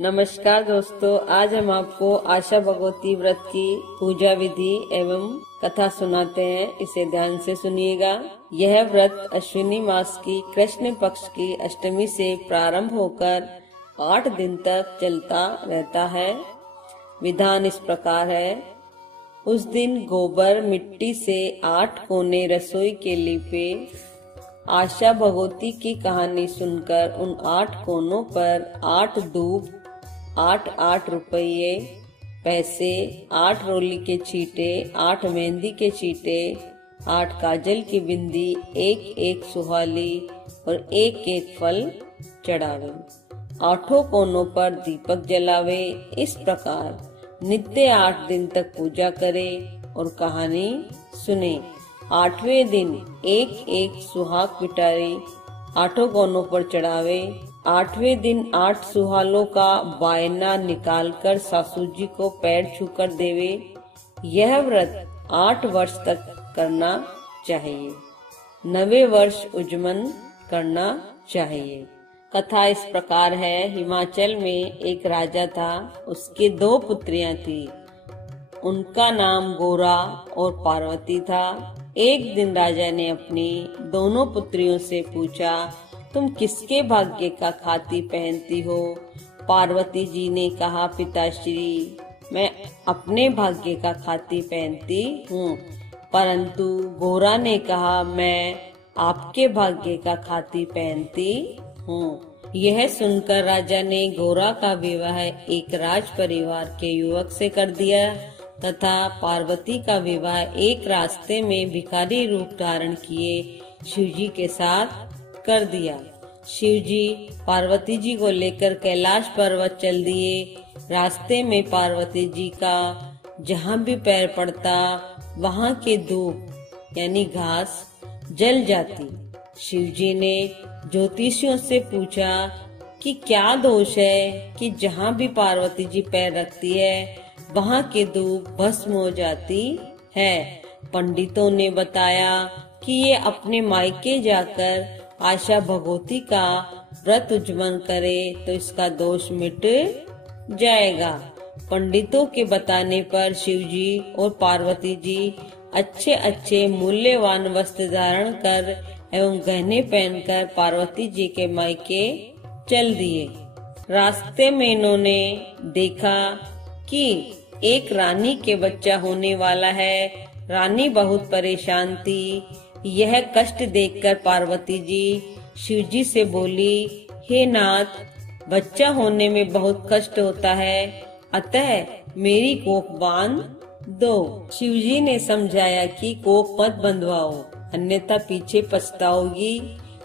नमस्कार दोस्तों, आज हम आपको आशा भगवती व्रत की पूजा विधि एवं कथा सुनाते हैं। इसे ध्यान से सुनिएगा। यह व्रत अश्विनी मास की कृष्ण पक्ष की अष्टमी से प्रारंभ होकर 8 दिन तक चलता रहता है। विधान इस प्रकार है। उस दिन गोबर मिट्टी से 8 कोने रसोई के लिपे। आशा भगवती की कहानी सुनकर उन 8 कोनों पर 8 धूप, 8 रुपये पैसे, 8 रोली के छींटे, 8 मेहंदी के छींटे, 8 काजल की बिंदी, एक सुहाली और एक फल चढ़ावे। 8 कोनों पर दीपक जलावे। इस प्रकार नित्य 8 दिन तक पूजा करे और कहानी सुने। 8वें दिन एक सुहाग पिटारी 8 कोनों पर चढ़ावे। 8वें दिन 8 सुहालों का वायना निकालकर सासू जी को पैर छूकर देवे। यह व्रत 8 वर्ष तक करना चाहिए। 9वें वर्ष उज्जमन करना चाहिए। कथा इस प्रकार है। हिमाचल में एक राजा था। उसके 2 पुत्रियां थी। उनका नाम गोरा और पार्वती था। एक दिन राजा ने अपनी दोनों पुत्रियों से पूछा, तुम किसके भाग्य का खाती पहनती हो? पार्वती जी ने कहा, पिताश्री, मैं अपने भाग्य का खाती पहनती हूँ। परंतु गोरा ने कहा, मैं आपके भाग्य का खाती पहनती हूँ। यह सुनकर राजा ने गोरा का विवाह एक राज परिवार के युवक से कर दिया तथा पार्वती का विवाह एक रास्ते में भिखारी रूप धारण किए शिवजी के साथ कर दिया। शिवजी पार्वती जी को लेकर कैलाश पर्वत चल दिए। रास्ते में पार्वती जी का जहाँ भी पैर पड़ता वहाँ के धूप यानी घास जल जाती। शिवजी ने ज्योतिषियों से पूछा कि क्या दोष है कि जहाँ भी पार्वती जी पैर रखती है वहाँ के धूप भस्म हो जाती है। पंडितों ने बताया कि ये अपने मायके जाकर आशा भगवती का व्रत उज्जमन करे तो इसका दोष मिट जाएगा। पंडितों के बताने पर शिवजी और पार्वती जी अच्छे मूल्यवान वस्त्र धारण कर एवं गहने पहनकर पार्वती जी के मायके चल दिए। रास्ते में इन्होंने देखा कि एक रानी के बच्चा होने वाला है। रानी बहुत परेशान थी। यह कष्ट देखकर पार्वती जी शिवजी से बोली, हे नाथ, बच्चा होने में बहुत कष्ट होता है, अतः मेरी कोख बांध दो। शिवजी ने समझाया कि कोख मत बंधवाओ, अन्यथा पीछे पछताओगी।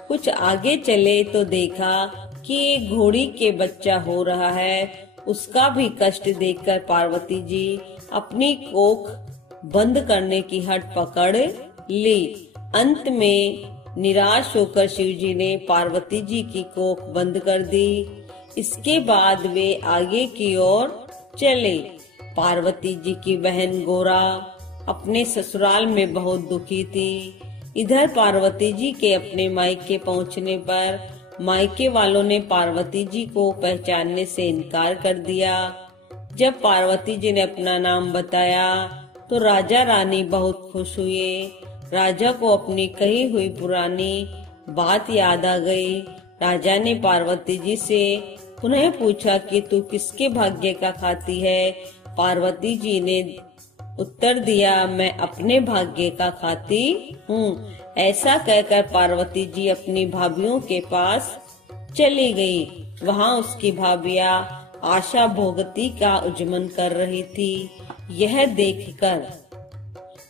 कुछ आगे चले तो देखा कि एक घोड़ी के बच्चा हो रहा है। उसका भी कष्ट देखकर पार्वती जी अपनी कोख बंद करने की हट पकड़ ली। अंत में निराश होकर शिवजी ने पार्वती जी की कोख बंद कर दी। इसके बाद वे आगे की ओर चले। पार्वती जी की बहन गोरा अपने ससुराल में बहुत दुखी थी। इधर पार्वती जी के अपने मायके पहुंचने पर मायके वालों ने पार्वती जी को पहचानने से इनकार कर दिया। जब पार्वती जी ने अपना नाम बताया तो राजा रानी बहुत खुश हुए। राजा को अपनी कही हुई पुरानी बात याद आ गई। राजा ने पार्वती जी से पुनः पूछा कि तू किसके भाग्य का खाती है? पार्वती जी ने उत्तर दिया, मैं अपने भाग्य का खाती हूँ। ऐसा कहकर पार्वती जी अपनी भाभियों के पास चली गई। वहाँ उसकी भाभियाँ आशा भोगती का उज्जमन कर रही थी। यह देखकर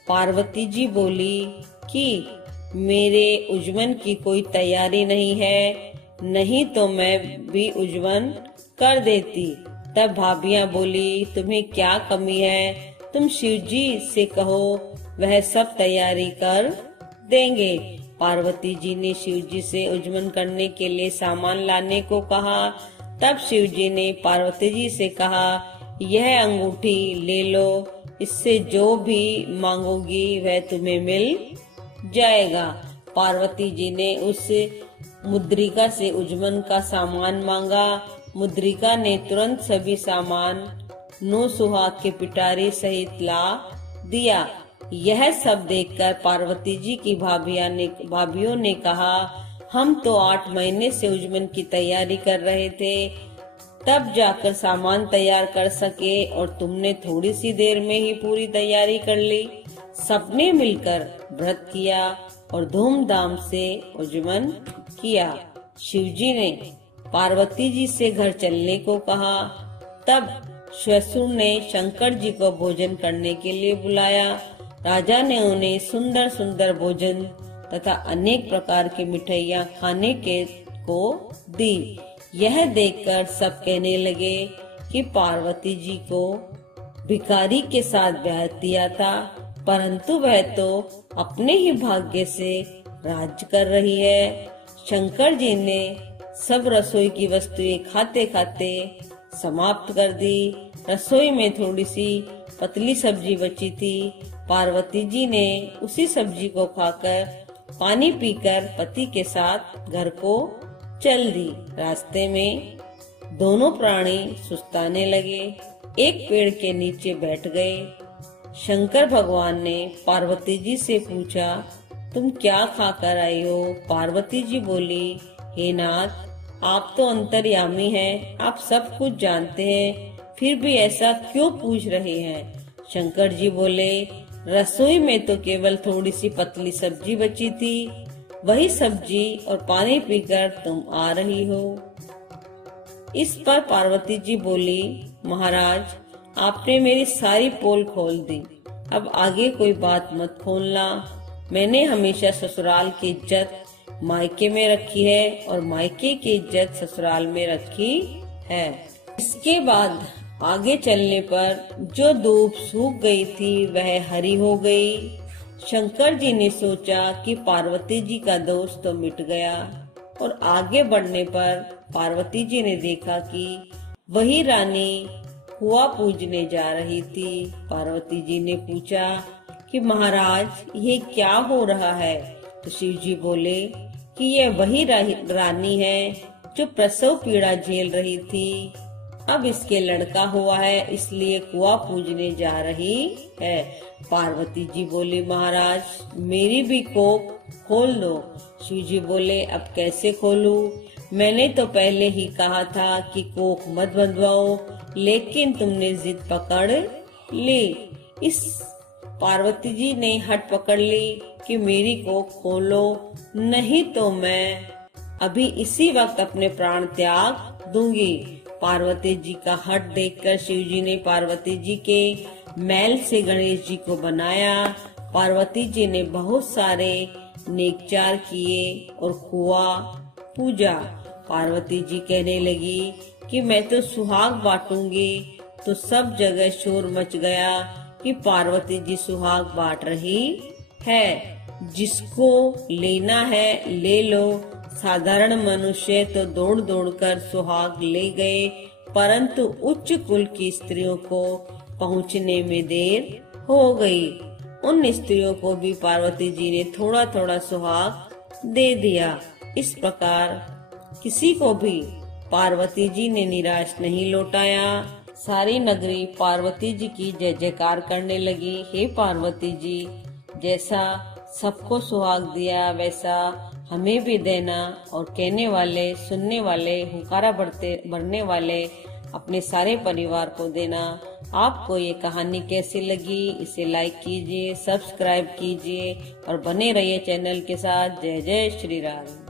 पार्वती जी बोली कि मेरे उज्जमन की कोई तैयारी नहीं है, नहीं तो मैं भी उज्जमन कर देती। तब भाभियाँ बोली, तुम्हें क्या कमी है? तुम शिवजी से कहो, वह सब तैयारी कर देंगे। पार्वती जी ने शिवजी से उज्जमन करने के लिए सामान लाने को कहा। तब शिवजी ने पार्वती जी से कहा, यह अंगूठी ले लो, इससे जो भी मांगोगी वह तुम्हें मिल जाएगा। पार्वती जी ने उस मुद्रिका से उज्जमन का सामान मांगा मुद्रिका ने तुरंत सभी सामान 9 सुहाग के पिटारी सहित ला दिया। यह सब देखकर पार्वती जी की भाभियों ने कहा, हम तो 8 महीने से उजमन की तैयारी कर रहे थे, तब जाकर सामान तैयार कर सके और तुमने थोड़ी सी देर में ही पूरी तैयारी कर ली। सबने मिलकर व्रत किया और धूमधाम से उजमन किया। शिवजी ने पार्वती जी से घर चलने को कहा। तब श्वशुर ने शंकर जी को भोजन करने के लिए बुलाया। राजा ने उन्हें सुंदर सुंदर भोजन तथा अनेक प्रकार की मिठाइयाँ खाने को दी। यह देखकर सब कहने लगे कि पार्वती जी को भिखारी के साथ ब्याह दिया था, परंतु वह तो अपने ही भाग्य से राज्य कर रही है। शंकर जी ने सब रसोई की वस्तुएं खाते खाते समाप्त कर दी। रसोई में थोड़ी सी पतली सब्जी बची थी। पार्वती जी ने उसी सब्जी को खाकर पानी पीकर पति के साथ घर को चल दी। रास्ते में दोनों प्राणी सुस्ताने लगे, एक पेड़ के नीचे बैठ गए। शंकर भगवान ने पार्वती जी से पूछा, तुम क्या खाकर आई हो? पार्वती जी बोली, हे नाथ, आप तो अंतर्यामी हैं, आप सब कुछ जानते हैं, फिर भी ऐसा क्यों पूछ रहे हैं? शंकर जी बोले, रसोई में तो केवल थोड़ी सी पतली सब्जी बची थी, वही सब्जी और पानी पीकर तुम आ रही हो। इस पर पार्वती जी बोली, महाराज, आपने मेरी सारी पोल खोल दी, अब आगे कोई बात मत खोलना। मैंने हमेशा ससुराल की इज्जत मायके में रखी है और मायके की इज्जत ससुराल में रखी है। इसके बाद आगे चलने पर जो धूप सूख गई थी वह हरी हो गई। शंकर जी ने सोचा कि पार्वती जी का दोष तो मिट गया, और आगे बढ़ने पर पार्वती जी ने देखा कि वही रानी कुआं पूजने जा रही थी। पार्वती जी ने पूछा कि महाराज, ये क्या हो रहा है? तो शिव जी बोले कि यह वही रानी है जो प्रसव पीड़ा झेल रही थी, अब इसके लड़का हुआ है, इसलिए कुआं पूजने जा रही है। पार्वती जी बोली, महाराज, मेरी भी कोख खोल दो। शिव जी बोले, अब कैसे खोलूं? मैंने तो पहले ही कहा था कि कोख मत बंधवाओ, लेकिन तुमने जिद पकड़ ली। इस पार्वती जी ने हट पकड़ ली कि मेरी कोख खोलो, नहीं तो मैं अभी इसी वक्त अपने प्राण त्याग दूंगी। पार्वती जी का हट देखकर शिव जी ने पार्वती जी के मैल से गणेश जी को बनाया। पार्वती जी ने बहुत सारे नेकचार किए और कुआं पूजा। पार्वती जी कहने लगी कि मैं तो सुहाग बांटूंगी, तो सब जगह शोर मच गया कि पार्वती जी सुहाग बांट रही है, जिसको लेना है ले लो। साधारण मनुष्य तो दौड़ दौड़ कर सुहाग ले गए, परंतु उच्च कुल की स्त्रियों को पहुंचने में देर हो गई। उन स्त्रियों को भी पार्वती जी ने थोड़ा थोड़ा सुहाग दे दिया। इस प्रकार किसी को भी पार्वती जी ने निराश नहीं लौटाया। सारी नगरी पार्वती जी की जय जयकार करने लगी। हे पार्वती जी, जैसा सबको सुहाग दिया वैसा हमें भी देना, और कहने वाले, सुनने वाले, हुंकारा भरने वाले अपने सारे परिवार को देना। आपको ये कहानी कैसी लगी, इसे लाइक कीजिए, सब्सक्राइब कीजिए और बने रहिए चैनल के साथ। जय जय श्री राम।